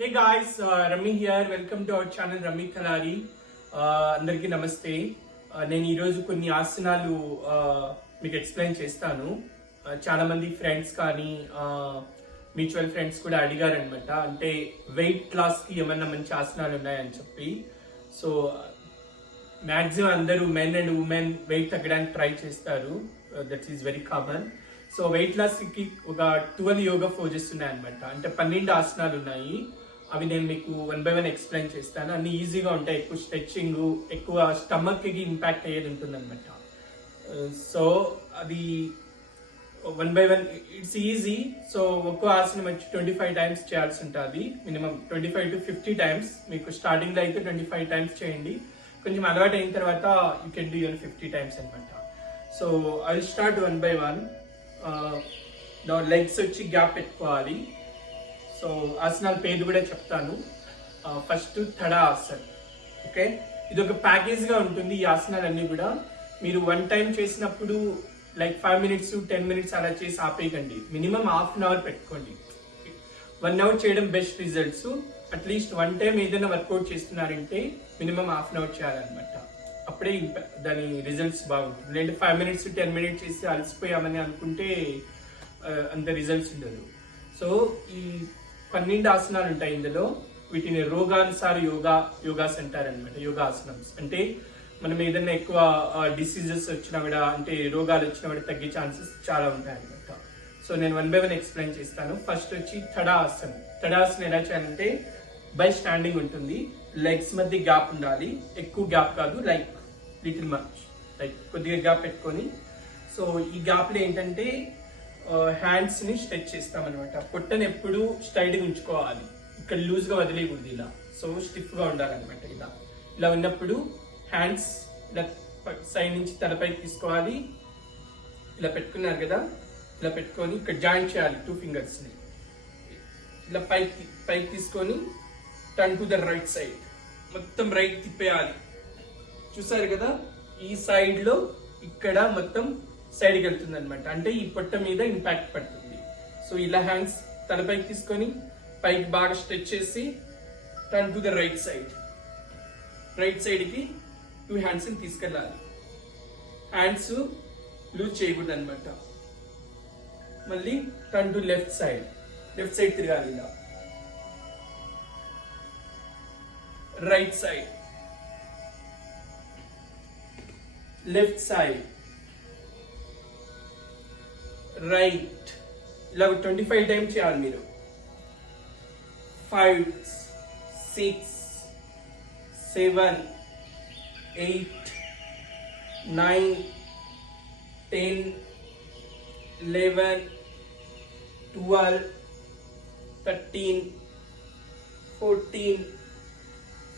Hey guys, Rami here. Welcome to our channel Rami Khalari. అందరికీ నమస్తే. నేను ఈరోజు కొన్ని ఆసనాలు మీకు ఎక్స్ప్లెయిన్ చేస్తాను. చాలా మంది ఫ్రెండ్స్ కానీ మ్యూచువల్ ఫ్రెండ్స్ కూడా అడిగారనమాట. అంటే వెయిట్ లాస్కి ఏమైనా మంచి ఆసనాలు ఉన్నాయని చెప్పి. సో మ్యాక్సిమం అందరూ మెన్ అండ్ ఉమెన్ వెయిట్ తగ్గడానికి ట్రై చేస్తారు. That is very common. So weight లాస్కి ఒక 12 యోగా పోజెస్ ఉన్నాయన్నమాట. అంటే 12 ఆసనాలు ఉన్నాయి. అవి నేను మీకు 1 by 1 ఎక్స్ప్లెయిన్ చేస్తాను. అన్ని ఈజీగా ఉంటాయి. ఎక్కువ స్ట్రెచ్చింగ్, ఎక్కువ స్టమక్కి ఇంపాక్ట్ అయ్యేది ఉంటుంది అనమాట. సో అది 1 by 1 ఇట్స్ ఈజీ. సో ఒక్కో ఆసనం వచ్చి 25 టైమ్స్ చేయాల్సి ఉంటుంది. మినిమం 25 to 50 టైమ్స్. మీకు స్టార్టింగ్లో అయితే 25 టైమ్స్ చేయండి. కొంచెం అలవాటు అయిన తర్వాత యూ కెన్ డూ 50 టైమ్స్ అనమాట. సో ఐ విల్ స్టార్ట్ 1 by 1. లెగ్స్ వచ్చి గ్యాప్ పెట్టుకోవాలి. సో ఆసనాల పేరు కూడా చెప్తాను. ఫస్ట్ థడా ఆసన్. ఓకే, ఇది ఒక ప్యాకేజ్గా ఉంటుంది. ఈ ఆసనాలన్నీ కూడా మీరు 1 టైం చేసినప్పుడు లైక్ 5 minutes 10 minutes అలా చేసి ఆపేయకండి. మినిమం ½ an hour పెట్టుకోండి. 1 hour చేయడం బెస్ట్ రిజల్ట్స్. అట్లీస్ట్ 1 టైం ఏదైనా వర్కౌట్ చేస్తున్నారంటే మినిమం ½ an hour చేయాలన్నమాట. అప్పుడే దాని రిజల్ట్స్ బాగుంటుంది. లేదంటే 5 minutes 10 minutes చేసి అలసిపోయామని అనుకుంటే అంత రిజల్ట్స్ ఉండదు. సో ఈ 12 ఆసనాలు ఉంటాయి ఇందులో. వీటిని రోగానుసార యోగాస్ అంటారనమాట. యోగాసనమ్స్ అంటే మనం ఏదైనా ఎక్కువ డిసీజెస్ వచ్చినా కూడా, అంటే రోగాలు వచ్చినా కూడా తగ్గే ఛాన్సెస్ చాలా ఉంటాయి అనమాట. సో నేను 1 by 1 ఎక్స్ప్లెయిన్ చేస్తాను. ఫస్ట్ వచ్చి థడాసన్. థడాసన్ ఎలా చేయాలంటే బై స్టాండింగ్ ఉంటుంది. లెగ్స్ మధ్య గ్యాప్ ఉండాలి. ఎక్కువ గ్యాప్ కాదు, లైక్ లిటిల్ మచ్, లైక్ కొద్దిగా గ్యాప్ పెట్టుకొని. సో ఈ గ్యాప్లో ఏంటంటే హ్యాండ్స్ ని స్ట్రెచ్ చేస్తాం అనమాట. పొట్టను ఎప్పుడు స్ట్రైట్గా ఉంచుకోవాలి. ఇక్కడ లూజ్గా వదిలేయకూడదు. ఇలా సో స్టిఫ్గా ఉండాలన్నమాట. ఇలా ఉన్నప్పుడు హ్యాండ్స్ ఇలా సైడ్ నుంచి తలపైకి తీసుకోవాలి. ఇలా పెట్టుకున్నారు కదా, ఇలా పెట్టుకొని ఇక్కడ జాయింట్ చేయాలి 2 ఫింగర్స్ని. ఇలా పైకి తీసుకొని turn to the right side. మొత్తం రైట్ తిప్పేయాలి. చూసారు కదా, ఈ సైడ్లో ఇక్కడ మొత్తం సైడ్కి వెళ్తుంది అనమాట. అంటే ఈ పొట్ట మీద ఇంపాక్ట్ పడుతుంది. సో ఇలా హ్యాండ్స్ తలపైకి తీసుకొని పైకి బాగా స్ట్రెచ్ చేసి turn to the right side. Right సైడ్కి 2 హ్యాండ్స్ని తీసుకెళ్ళాలి. హ్యాండ్స్ లూజ్ చేయకూడదు అనమాట. మళ్ళీ turn to left side. Left side తిరగాలి. ఇలా right side, left side, right. ఇలా 25 టైమ్స్ చేయాలి మీరు. 5 6 7 8 9 10 11 12 13 14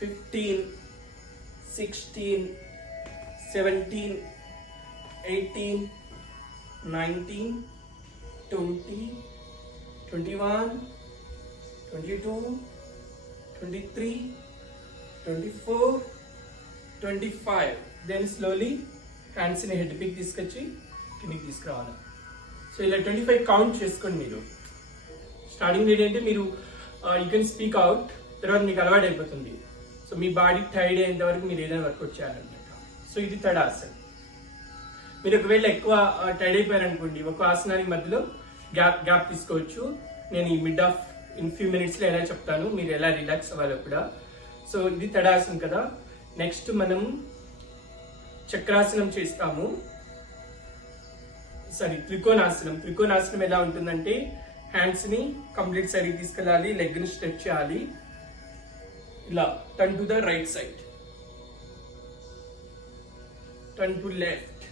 15 16 17 18 19 20 21 22 23 24 25. దెన్ స్లోలీ హ్యాండ్స్ని హెడ్ పిక్ తీసుకొచ్చి కిందికి తీసుకురావాలి. సో ఇలా 25 కౌంట్ చేసుకోండి మీరు. స్టార్టింగ్ ఏంటంటే మీరు యూ కెన్ స్పీక్ అవుట్. తర్వాత మీకు అలవాటు అయిపోతుంది. సో మీ బాడీ టైర్డ్ అయ్యేంత వరకు మీరు ఏదైనా వర్కౌట్ చేయాలన్నమాట. సో ఇది థడాసన్. మీరు ఒకవేళ ఎక్కువ టైర్డ్ అయిపోయారనుకోండి, ఒక ఆసనానికి మధ్యలో గ్యాప్ తీసుకోవచ్చు. నేను ఈ మిడ్ ఆఫ్ ఇన్ ఫ్యూ మినిట్స్లో ఎలా చెప్తాను, మీరు ఎలా రిలాక్స్ అవ్వాలో కూడా. సో ఇది థడాసన్ కదా. నెక్స్ట్ మనం చక్రాసనం చేస్తాము. త్రికోణాసనం. త్రికోణాసనం ఎలా ఉంటుందంటే హ్యాండ్స్ని కంప్లీట్ సైడ్కి తీసుకెళ్ళాలి. లెగ్ని స్ట్రెచ్ చేయాలి. ఇలా turn to the right side, turn to left,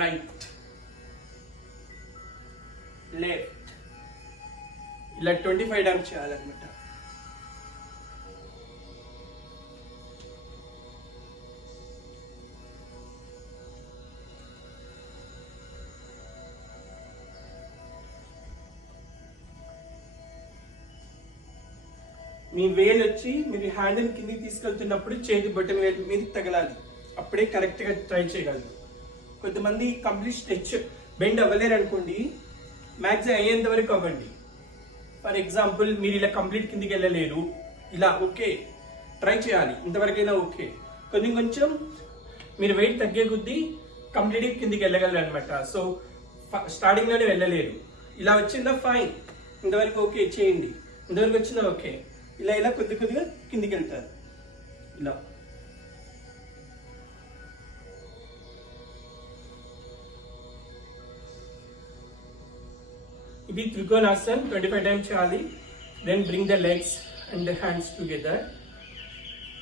right, left. ఇలా 25 టైమ్స్ చేయాలన్నమాట. మీ వేలు వచ్చి మీరు హ్యాండిల్ కిందికి తీసుకెళ్తున్నప్పుడు చేతి బొట్టన వేలు మీద తగలాలి. అప్పుడే కరెక్ట్గా ట్రై చేయగలరు. కొంతమంది కంప్లీట్ స్ట్రెచ్ బెండ్ అవ్వలేరు అనుకోండి, మ్యాక్సిమం అయ్యేంత వరకు అవ్వండి. ఫర్ ఎగ్జాంపుల్ మీరు ఇలా కంప్లీట్ కిందికి వెళ్ళలేరు, ఇలా ఓకే ట్రై చేయాలి, ఇంతవరకైనా ఓకే. కొంచెం మీరు వెయిట్ తగ్గే కొద్దీ కంప్లీట్గా కిందికి వెళ్ళగలరు అనమాట. సో స్టార్టింగ్లోనే వెళ్ళలేరు. ఇలా వచ్చిందా ఫైన్, ఇంతవరకు ఓకే చేయండి, ఇంతవరకు వచ్చిందా ఓకే. ఇలా ఇలా కొద్దిగా కిందికి వెళ్తారు. ఇలా ఇది త్రికోణాసన్ 25 టైమ్స్ చేయాలి. Then bring the legs and the hands together.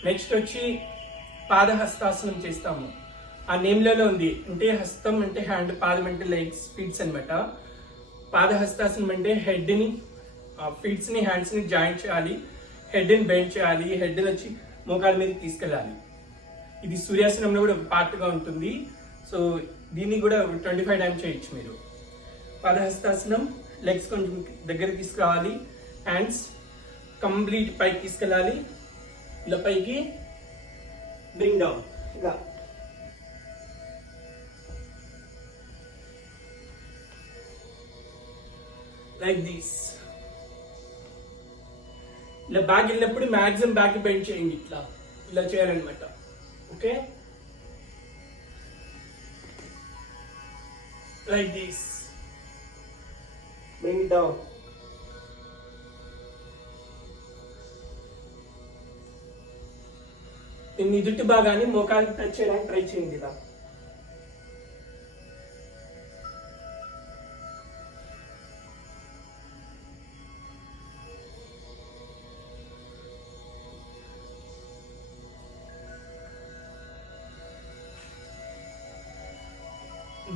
Next వచ్చి పాదహస్తాసనం చేస్తాము. ఆ నేమ్లలో ఉంది, అంటే హస్తం అంటే హ్యాండ్, పాదం అంటే లెగ్స్, ఫీట్స్ అనమాట. పాదహస్తాసనం అంటే హెడ్ని, ఫీట్స్ని, హ్యాండ్స్ని జాయింట్ చేయాలి, హెడ్ని బెండ్ చేయాలి, హెడ్ని వచ్చి మోకాల మీద తీసుకెళ్ళాలి. ఇది సూర్యాసనంలో కూడా ఒక పార్ట్గా ఉంటుంది. సో దీన్ని కూడా 25 టైమ్స్ చేయొచ్చు మీరు. పాదహస్తాసనం, లెగ్స్ కొంచెం దగ్గర తీసుకురావాలి, హ్యాండ్స్ కంప్లీట్ పైకి తీసుకెళ్ళాలి, ఇలా పైకి బ్రింగ్ డౌన్, ఇలా లైక్ దిస్. ఇలా బ్యాక్ వెళ్ళినప్పుడు మ్యాక్సిమం బ్యాక్ బెండ్ చేయండి, ఇలా చేయాలన్నమాట. Okay, like this, bring it down. దీన్ని జుట్టు భాగాన్ని మోకాలు టచ్ చేయడానికి ట్రై చేయండి. ఇలా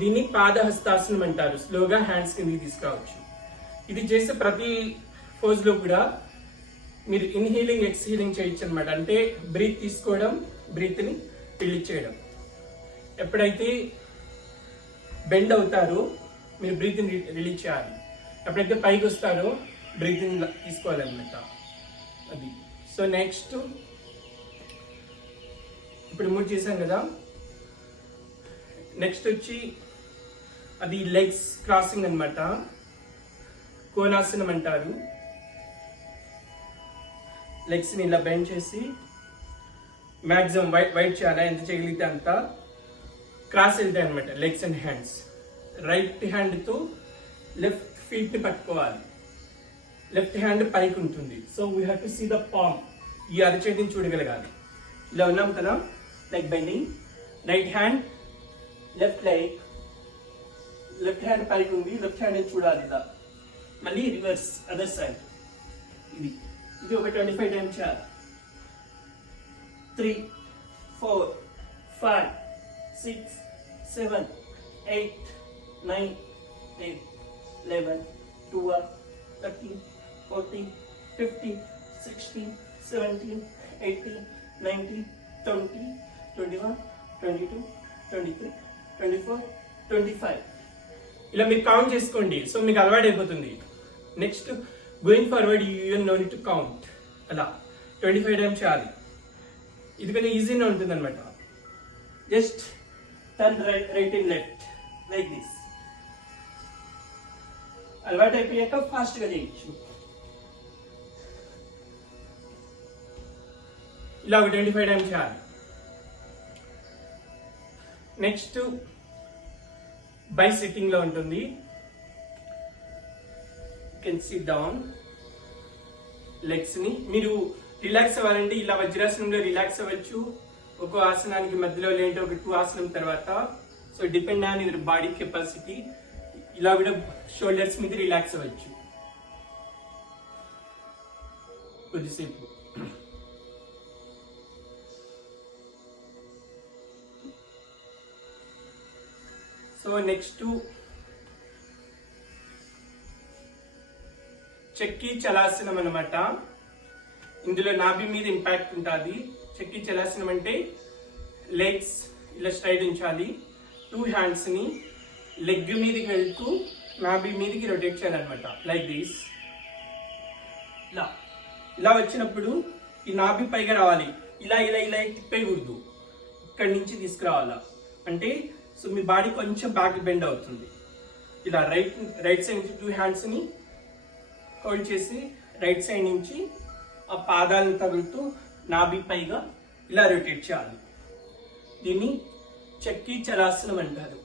దీన్ని పాదహస్తాసనం అంటారు. స్లోగా హ్యాండ్స్ కిందకి తీసుకురావచ్చు. ఇది చేసే ప్రతి పోజ్ లో కూడా మీరు ఇన్హీలింగ్ ఎక్స్హీలింగ్ చేయొచ్చు అనమాట. అంటే బ్రీత్ తీసుకోవడం, బ్రీత్ని రిలీజ్ చేయడం. ఎప్పుడైతే బెండ్ అవుతారో మీరు బ్రీత్ని రిలీజ్ చేయాలి, ఎప్పుడైతే పైకి వస్తారో బ్రీత్ని తీసుకోవాలన్నమాట. అది. సో నెక్స్ట్ ఇప్పుడు మూవ్ చేశాం కదా, నెక్స్ట్ వచ్చి అది లెగ్స్ క్రాసింగ్ అనమాట, కోణాసనం అంటారు. లెగ్స్ ని ఇలా బెండ్ చేసి మాక్సిమం వైట్ చేయాలి, ఎంత చేయగలిగితే అంత. క్రాస్ వెళ్తాయి అనమాట legs and hands. Right hand తో లెఫ్ట్ ఫీట్ ని పట్టుకోవాలి, లెఫ్ట్ హ్యాండ్ పైకి ఉంటుంది. So we have to see the palm, ఈ అరచేతిని చూడగలగాలి. ఇలా ఉన్నాం కదా, like bending. Right hand left leg, left hand పైకి ఉంది, లెఫ్ట్ హ్యాండ్ చూడాలి. ఇలా మళ్ళీ రివర్స్ అదర్ సైడ్. ఇది ఒక 25 టైమ్స్ చేయాలి. 3 4 5 6 7 8 9 10 11 12 13 14 15 16 17 18 19 20 21 22 23 24 25. ఇలా మీరు కౌంట్ చేసుకోండి. సో మీకు అలవాటు అయిపోతుంది. Next going forward you know need to count. అలా 25 టైమ్స్ చేయాలి. ఇది కొంచెం ఈజీగా ఉంటుంది అనమాట. Just turn right and left like this. అలవాటు అయిపోయాక ఫాస్ట్గా చేయొచ్చు. ఇలా 25 టైమ్స్ చేయాలి. నెక్స్ట్ బై సిట్టింగ్ లో ఉంటుంది. Can SIT down. లెగ్స్ ని మీరు రిలాక్స్ అవ్వాలంటే ఇలా వజ్రాసనంలో రిలాక్స్ అవ్వచ్చు. ఒక ఆసనానికి మధ్యలో లేదంటే ఒక 2 ఆసనం తర్వాత. So depend on your body capacity. ఇలా కూడా షోల్డర్స్ మీద రిలాక్స్ అవ్వచ్చు కొద్దిసేపు. సో నెక్స్ట్ చెక్కి చలాసనం అన్నమాట. ఇందులో నాభి మీద ఇంపాక్ట్ ఉంటుంది. చెక్కి చలాసనం అంటే లెగ్స్ ఇలా స్ట్రైట్ ఉంచాలి, 2 హ్యాండ్స్ ని లెగ్ మీదకి వెళ్తూ నాభి మీదకి రొటేట్ చేయాలన్నమాట. Like this. ఇలా ఇలా వచ్చినప్పుడు ఈ నాభి పైగా రావాలి. ఇలా ఇలా ఇలా తిప్పేయకూడదు, ఇక్కడి నుంచి తీసుకురావాలా. అంటే సో మీ బాడీ కొంచెం బ్యాక్ బెండ్ అవుతుంది. ఇలా రైట్ సైడ్ 2 హ్యాండ్స్ ని హోల్డ్ చేసి రైట్ సైడ్ నుంచి ఆ పాదాలను తగులుతూ నాభి పైగా ఇలా రొటేట్ చేయాలి. దీన్ని చక్రీ చలాసనం అంటారు.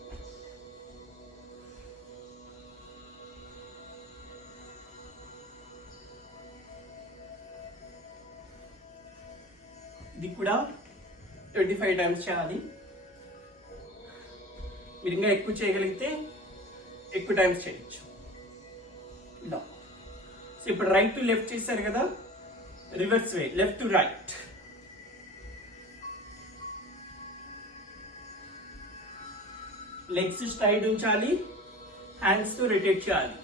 ఇది కూడా 25 టైమ్స్ చేయాలి. మీరు ఇంకా ఎక్కువ చేయగలిగితే ఎక్కువ టైమ్స్ చేయొచ్చు. ఇలా సో ఇప్పుడు రైట్ టు లెఫ్ట్ చేశారు కదా, రివర్స్ వే left to right. Legs straight ఉంచాలి, హ్యాండ్స్ తో రొటేట్ చేయాలి.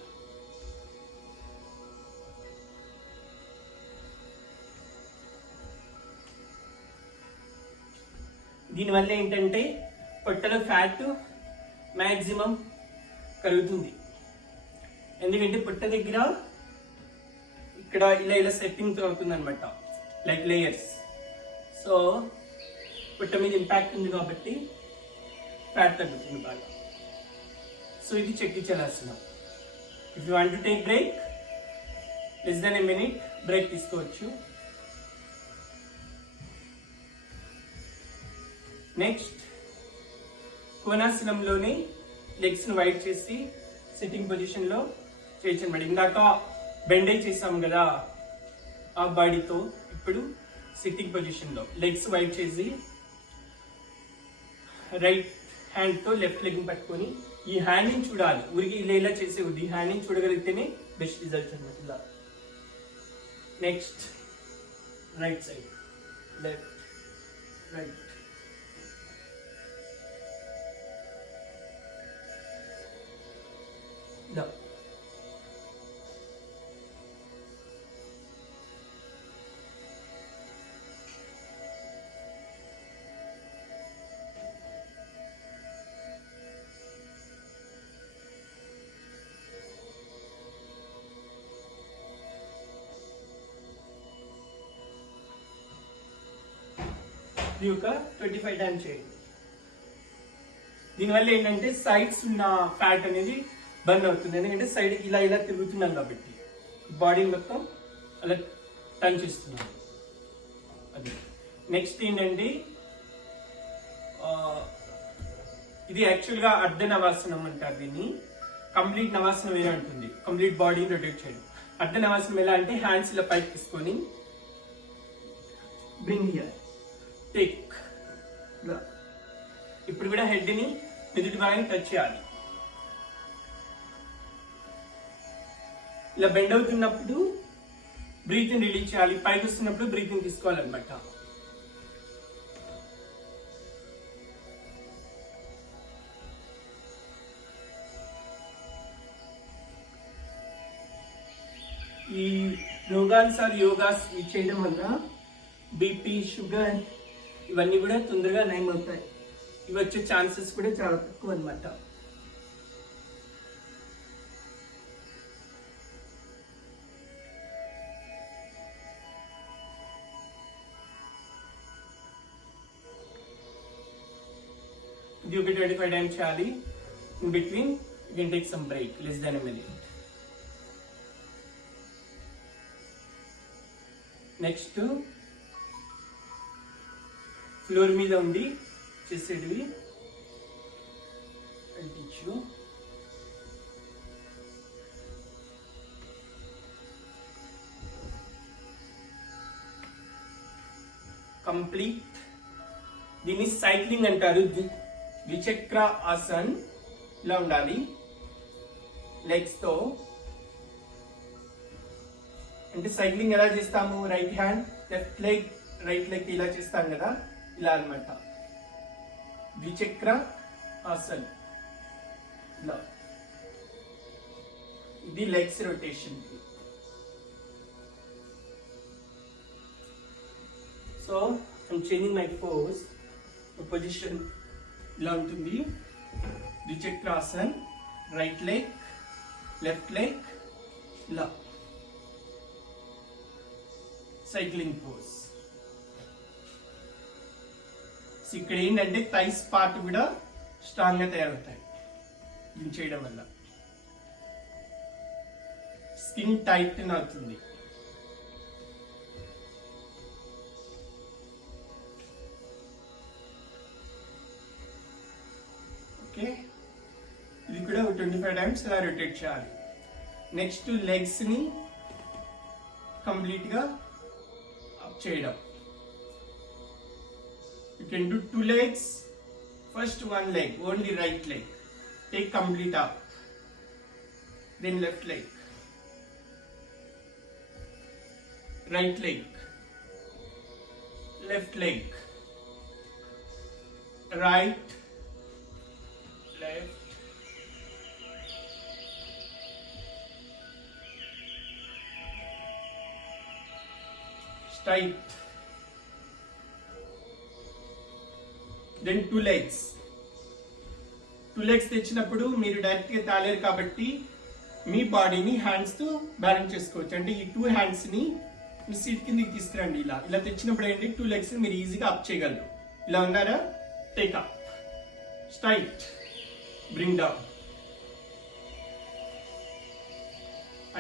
దీనివల్ల ఏంటంటే పొట్టలో ఫ్యాట్ మ్యాక్సిమం కలుగుతుంది. ఎందుకంటే పొట్ట దగ్గర ఇక్కడ ఇలా ఇలా సెట్టింగ్ అవుతుంది అనమాట, లైక్ లేయర్స్. సో పొట్ట మీద ఇంపాక్ట్ ఉంది కాబట్టి ఫ్యాట్ తగ్గుతుంది బాగా. సో ఇది చక్రీ చలాసనం. If you want to take break, less than a minute break తీసుకోవచ్చు. నెక్స్ట్ కోణాసనంలోనే లెగ్స్ ను వైడ్ చేసి సిట్టింగ్ పొజిషన్ లో చేయొచ్చనమాట. ఇందాక బెండై చేసాం కదా ఆ బాడీతో, ఇప్పుడు సిట్టింగ్ పొజిషన్ లో లెగ్స్ వైడ్ చేసి రైట్ హ్యాండ్ తో లెఫ్ట్ లెగ్ పట్టుకొని ఈ హ్యాండ్ ని చూడాలి. ఊరికి ఇలా ఇలా చేసేవద్దు, ఈ హ్యాండ్ ని చూడగలిగితేనే బెస్ట్ రిజల్ట్స్ అనమాట. ఇలా next right side left right. No. ఇది ఒక 25 టైమ్స్ చేయండి. దీనివల్ల ఏంటంటే సైడ్స్ ఉన్న ఫ్యాట్ అనేది బర్న్ అవుతుంది. ఎందుకంటే సైడ్ ఇలా ఇలా తిరుగుతున్నాం కాబట్టి బాడీ మొత్తం అలా టర్న్ చేస్తున్నాం. అది నెక్స్ట్ ఏంటంటే ఇది యాక్చువల్గా అర్ధ నవాసనం అంటారు దీన్ని. కంప్లీట్ నవాసనం ఎలా ఉంటుంది, కంప్లీట్ బాడీని రొటేట్ చేయడం. అర్ధ నవాసనం ఎలా అంటే హ్యాండ్స్ ఇలా పైకి తీసుకొని బ్రింగ్ హియర్ టేక్. ఇప్పుడు కూడా హెడ్ ని మెదుటి భాగాన్ని టచ్ చేయాలి. ఇలా బెండ్ అవుతున్నప్పుడు బ్రీతింగ్ రిలీజ్ చేయాలి, పైకి వస్తున్నప్పుడు బ్రీతింగ్ తీసుకోవాలన్నమాట. ఈ యోగాస్ ఆర్ యోగాస్ ఇవి చేయడం వల్ల బీపీ షుగర్ ఇవన్నీ కూడా తొందరగా నయం అవుతాయి. ఇవి వచ్చే ఛాన్సెస్ కూడా చాలా తక్కువ అనమాట. ఇది ఒక 25 టైమ్స్ చేయాలి. In between you can take some break less than a minute. Next floor మీద ఉండి చేసేటివి టిష్యూ. కంప్లీట్ దీన్ని సైక్లింగ్ అంటారు. ద్విచక్ర ఆసన్ ఇలా ఉండాలి. లెగ్స్ తో అంటే సైక్లింగ్ ఎలా చేస్తాము, right hand left leg right leg ఇలా చేస్తాం కదా, ఇలా అన్నమాట. ద్విచక్ర ఆసన్ ఇలా. ఇది legs rotation. So I'm changing my pose. Position ఇలా ఉంటుంది. ద్విచక్ర ఆసన్, రైట్ లెగ్ లెఫ్ట్ లెగ్ ఇలా సైక్లింగ్ పోజ్. ఇక్కడ ఏంటంటే థైస్ పార్ట్ కూడా స్ట్రాంగ్ గా తయారవుతాయి దీన్ని చేయడం వల్ల. స్కిన్ టైట్ అవుతుంది. ఓకే, ఇది కూడా 25 టైమ్స్ అలా రొటేట్ చేయాలి. నెక్స్ట్ లెగ్స్ ని కంప్లీట్ గా అప్ చేయడం. You can do 2 legs. First 1 leg, only right leg. Take complete up. Then left leg. Right leg. Left leg. Right. Left. Straight. Then 2 legs. 2 legs తెచ్చినప్పుడు మీరు డైరెక్ట్ గా తాలేరు కాబట్టి మీ బాడీని హ్యాండ్స్ తో బ్యాలెన్స్ చేసుకోవచ్చు. అంటే ఈ 2 హ్యాండ్స్ ని మీ సీట్ కిందకి తీసుకురండి. ఇలా తెచ్చినప్పుడు ఏంటి 2 legs మీరు ఈజీగా అప్ చేయగలరు. ఇలా ఉన్నారా? Take up, straight, bring down.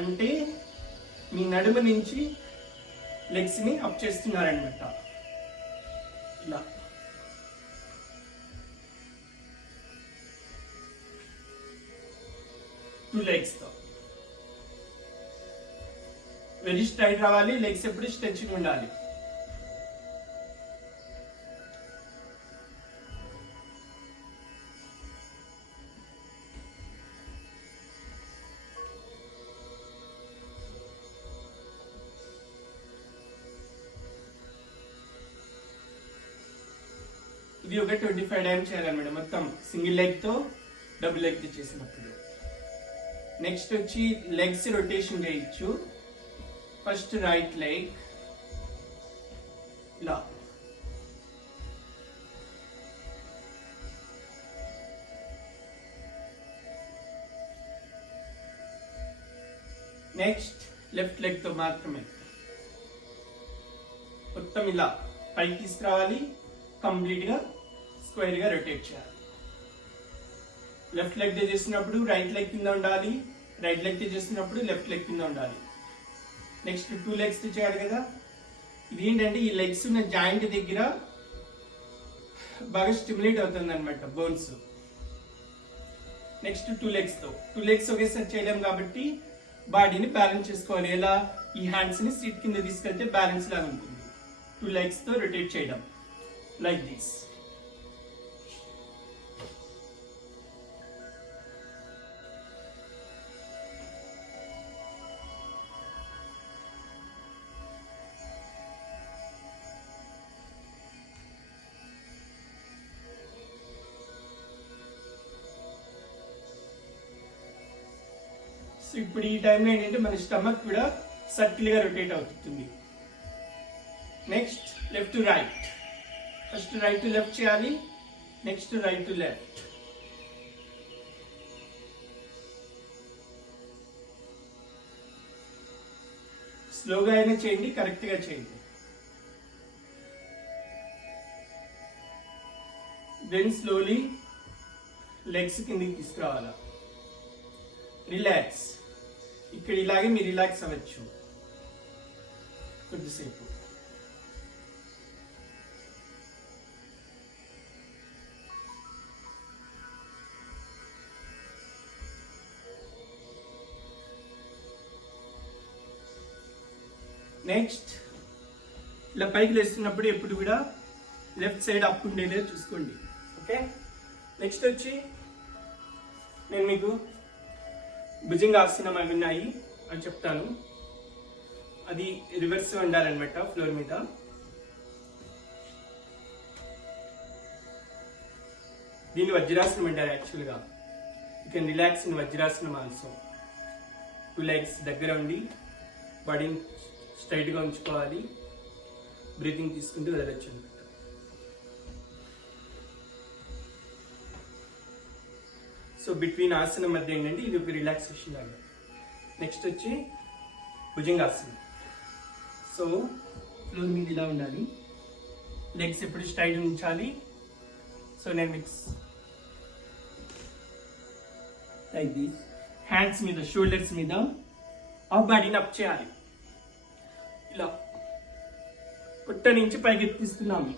అంటే మీ నడుమ నుంచి లెగ్స్ ని అప్ చేస్తున్నారనమాట. ఇలా 2 legs తో వెరీ స్ట్రైట్ రావాలి. లెగ్స్ ఎప్పుడు స్ట్రెచింగ్ ఉండాలి. ఇది ఒక 25 టైమ్స్ చేయాలన్నమాట. మొత్తం సింగిల్ లెగ్ తో డబుల్ లెగ్ చేసినప్పుడు. నెక్స్ట్ వచ్చి లెగ్స్ రొటేషన్ చేయొచ్చు. ఫస్ట్ రైట్ లెగ్ ఇలా, నెక్స్ట్ లెఫ్ట్ లెగ్ తో మాత్రమే మొత్తం ఇలా పైకి తీసుకురావాలి. కంప్లీట్ గా స్క్వేర్ గా రొటేట్ చేయాలి. లెఫ్ట్ లెగ్ చేసినప్పుడు రైట్ లెగ్ కింద ఉండాలి. రైట్ లెగ్ చేసినప్పుడు లెఫ్ట్ లెగ్ కింద ఉండాలి. నెక్స్ట్ 2 legs చేయాలి కదా. ఇది ఏంటంటే ఈ లెగ్స్ ఉన్న జాయింట్ దగ్గర బాగా స్టిమ్యులేట్ అవుతుంది అనమాట బోన్స్. నెక్స్ట్ 2 legs తో 2 legs ఒకేసారి చేయలేం కాబట్టి బాడీని బ్యాలెన్స్ చేసుకోవాలి. ఎలా? ఈ హ్యాండ్స్ ని సీట్ కింద తీసుకెళ్తే బ్యాలెన్స్ లాగా ఉంటుంది. 2 legs తో రొటేట్ చేయడం లైక్ దిస్. సో ఇప్పుడు ఈ టైంలో ఏంటంటే మన స్టమక్ కూడా సర్కిల్ గా రొటేట్ అవుతుంది. Next left to right. First right to left చేయాలి. Next right to left. స్లోగా అయినా చేయండి, కరెక్ట్ గా చేయండి. దెన్ స్లోలీ లెగ్స్ కిందికి తీసుకురావాలా. రిలాక్స్. ఇక్కడ ఇలాగే మీరు రిలాక్స్ అవ్వచ్చు కొద్దిసేపు. నెక్స్ట్ ఇలా పైకి లేస్తున్నప్పుడు ఎప్పుడు కూడా లెఫ్ట్ సైడ్ అప్ ఉండేదే చూసుకోండి. ఓకే, నెక్స్ట్ వచ్చి నేను మీకు భుజంగాసనం అవి ఉన్నాయి అని చెప్తాను. అది రివర్స్ ఉండాలన్నమాట ఫ్లోర్ మీద. దీన్ని వజ్రాసనం అంటారు యాక్చువల్గా. యూ కెన్ రిలాక్స్ ఇన్ వజ్రాసనం ఆల్సో. 2 legs దగ్గర ఉండి బాడీని స్ట్రైట్గా ఉంచుకోవాలి. బ్రీతింగ్ తీసుకుంటూ వదలొచ్చు అనమాట. సో బిట్వీన్ ఆసనం మధ్య ఏంటంటే ఇది ఒక రిలాక్సేషన్ లాగా. నెక్స్ట్ వచ్చి భుజంగాసనం. సో ఫ్లోర్ మీద ఇలా ఉండాలి. లెగ్స్ ఎప్పుడు స్ట్రైట్ ఉంచాలి. సో నేను మిక్స్ లైక్ దిస్. హ్యాండ్స్ మీద, షోల్డర్స్ మీద హాఫ్ బాడీని అప్ చేయాలి. ఇలా పొట్ట నుంచి పైకి ఎత్తిస్తున్నాము.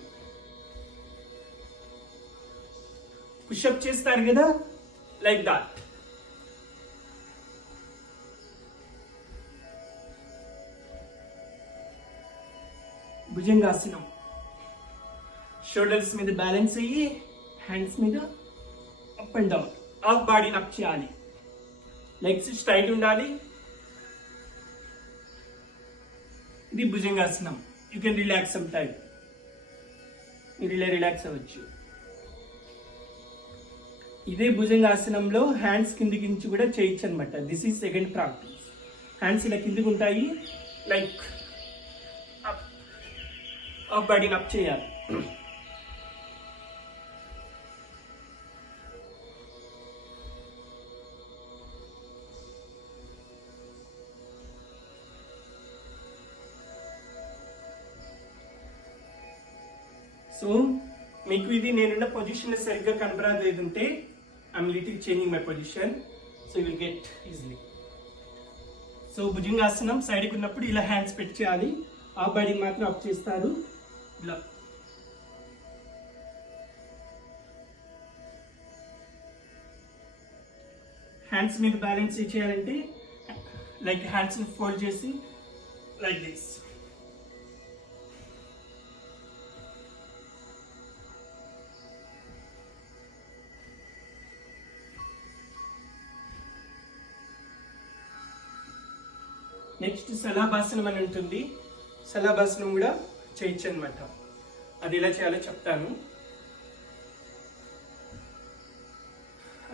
పుషప్ చేస్తారు కదా, లైక్ దాట్. భుజంగాసనం. షోల్డర్స్ మీద బ్యాలెన్స్ అయ్యి హ్యాండ్స్ మీద అప్ అండ్ డౌన్. హాఫ్ బాడీని అప్ చేయాలి. లెగ్స్ స్ట్రైట్ ఉండాలి. ఇది bhujangasana. You can relax some time. మీరు ఇలా రిలాక్స్ అవ్వచ్చు. ఇదే భుజంగాసనంలో హ్యాండ్స్ కిందికి నుంచి కూడా చేయొచ్చు అనమాట. This is second practice. Hands ఇలా కిందికి ఉంటాయి, లైక్ హాఫ్ బాడీని అప్ చేయాలి. సో మీకు ఇది నేనున్న పొజిషన్ సరిగ్గా కనబడలేదు ఉంటే I'm little changing my position, so you will get easily. So bhujangasana సైడ్కి ఉన్నప్పుడు ఇలా హ్యాండ్స్ పెట్టి చేయాలి. ఆ బాడీని మాత్రం అప్ చేస్తారు ఇలా. హ్యాండ్స్ మీద బ్యాలెన్స్ చేయాలంటే లైక్ హ్యాండ్స్ని ఫోల్డ్ చేసి లైక్ దిస్. నెక్స్ట్ శలాభాసనం అని ఉంటుంది. శలాభాసనం కూడా చేయొచ్చు అనమాట. అది ఎలా చేయాలో చెప్తాను.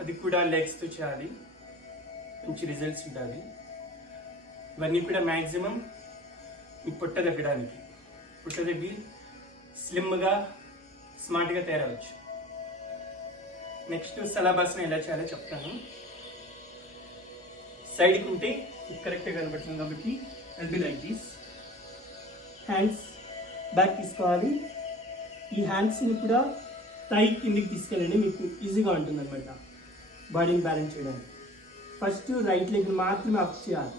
అది కూడా లెగ్స్తో చేయాలి, మంచి రిజల్ట్స్ ఉండాలి. ఇవన్నీ కూడా మ్యాక్సిమం మీ పొట్ట తగ్గడానికి, పొట్ట తగ్గి స్లిమ్గా స్మార్ట్గా తయారవచ్చు. నెక్స్ట్ శలాభాసనం ఎలా చేయాలో చెప్తాను. సైడ్కి ఉంటే కరెక్ట్గా కనబడుతుంది కాబట్టి and be like this. Hands back తీసుకోవాలి. ఈ హ్యాండ్స్ని కూడా థై కిందికి తీసుకెళ్ళండి, మీకు ఈజీగా ఉంటుంది అనమాట బాడీని బ్యాలెన్స్ చేయడానికి. ఫస్ట్ రైట్ లెగ్ మాత్రమే అప్ చేయాలి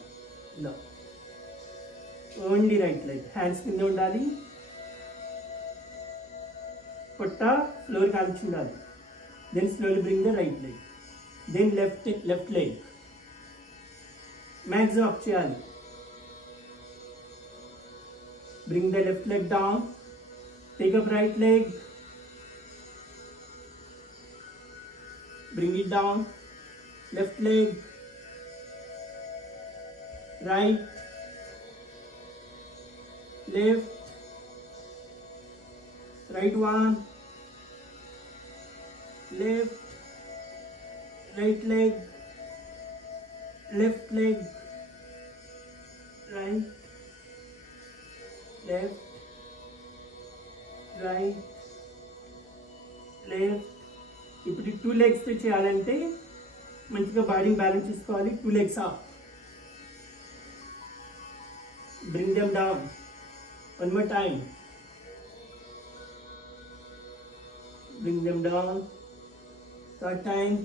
ఇలా, ఓన్లీ రైట్ లెగ్. హ్యాండ్స్ కింద ఉండాలి, పొట్ట ఫ్లోర్ కాల్చి ఉండాలి. Then slowly bring the right leg, then left leg maximum up చేయాలి. Bring the left leg down, take up right leg, bring it down, left leg, right, left, right one, left, right leg, left leg, right, left, right, left. ఇప్పుడు 2 legs చేయాలంటే మంచిగా బాడీని బ్యాలెన్స్ చేసుకోవాలి. 2 legs up, bring them down, one more time, bring them down, third time.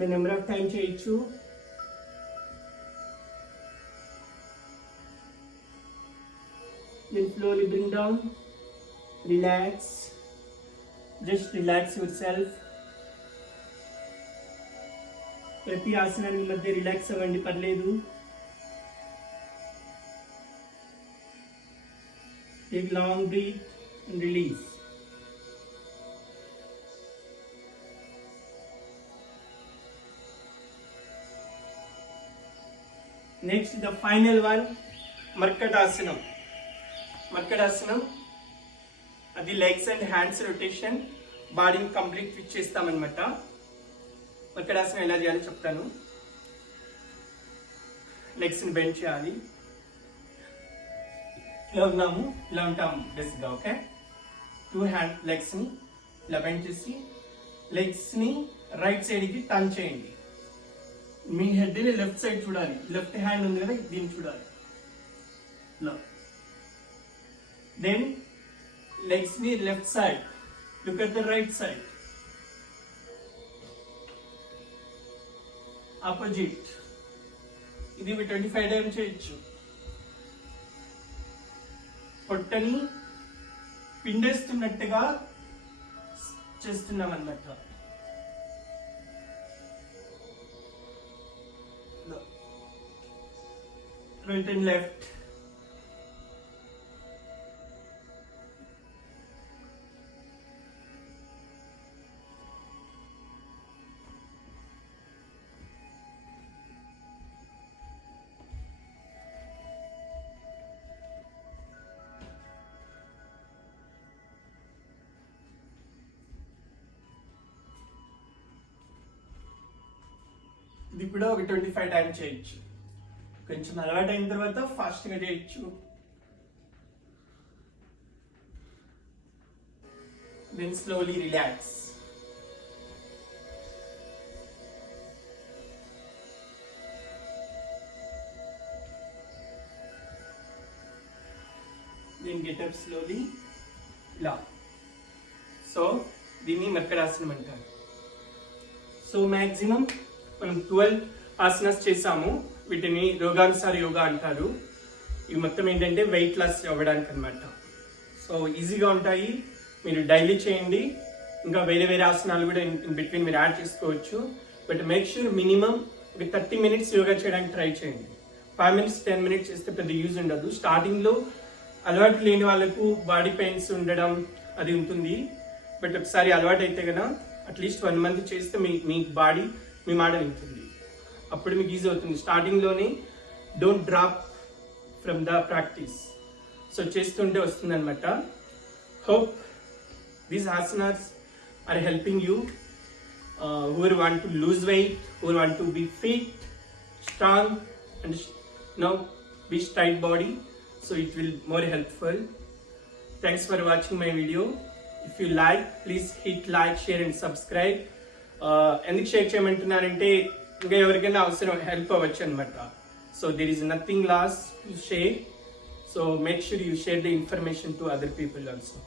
The number of times చేయొచ్చు. Then slowly bring down, relax, just relax yourself. ప్రతి ఆసనానికి మధ్య రిలాక్స్ అవ్వండి, పర్లేదు. Take long breath and release. Next, the final one, Markatasanam. Markatasanam, అది legs and hands rotation, బాడీని complete fit చేస్తామన్నమాట. మర్కటాసనం ఎలా చేయాలో చెప్తాను. లెగ్స్ని బెండ్ చేయాలి. ఇలా ఉన్నాము, ఇలా ఉంటాము బేసిక్గా. ఓకే, 2 హ్యాండ్ లెగ్స్ని ఇలా బెండ్ చేసి లెగ్స్ని రైట్ సైడ్కి టర్న్ చేయండి. మీ హెడ్ని లెఫ్ట్ సైడ్ చూడాలి. లెఫ్ట్ హ్యాండ్ ఉంది కదా, దీన్ని చూడాలి. దెన్ లెగ్స్ ని left side, look at the right side. Opposite. ఇది 25 టైమ్స్ చేయొచ్చు. పొట్టని పిండేస్తున్నట్టుగా చేస్తున్నాం అన్నమాట. Right and left. ఇది కూడా ఒక 25 టైమ్స్ చేయొచ్చు. కొంచెం అలవాటు అయిన తర్వాత ఫాస్ట్ గా చేయొచ్చు. Then slowly relax. Then get up slowly ఇలా. సో దీన్ని మకరాసనం అంటారు. సో మ్యాక్సిమం మనం 12 ఆసనాస్ చేసాము. వీటిని రోగానుసార యోగా అంటారు. ఇవి మొత్తం ఏంటంటే వెయిట్ లాస్ అవ్వడానికి అనమాట. సో ఈజీగా ఉంటాయి, మీరు డైలీ చేయండి. ఇంకా వేరే వేరే ఆసనాలు కూడా ఇన్ బిట్వీన్ మీరు యాడ్ చేసుకోవచ్చు. బట్ మేక్ షూర్ మినిమం ఒక 30 మినిట్స్ యోగా చేయడానికి ట్రై చేయండి. 5 మినిట్స్ 10 మినిట్స్ చేస్తే పెద్ద యూజ్ ఉండదు. స్టార్టింగ్లో అలవాటు లేని వాళ్ళకు బాడీ పెయిన్స్ ఉండడం అది ఉంటుంది. బట్ ఒకసారి అలవాటు అయితే కనుక అట్లీస్ట్ 1 మంత్ చేస్తే మీ బాడీ మీ మాట వింటుంది. అప్పుడు మీకు ఈజీ అవుతుంది. స్టార్టింగ్లోనే don't drop from the practice. So చేస్తుంటే వస్తుంది అనమాట. Hope these asanas are helping you who want to lose weight, who want to be fit, strong and be straight body. So it will more helpful. Thanks for watching my video. If you like, please hit like, share and subscribe. ఎందుకు share చేయమంటున్నానంటే ఇంకా ఎవరికైనా అవసరం help అవ్వచ్చు అనమాట. So there is nothing loss to share. So make sure you share the information to other people also.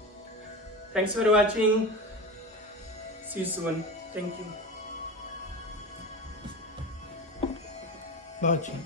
Thanks for watching. See you soon. Thank you. Watching.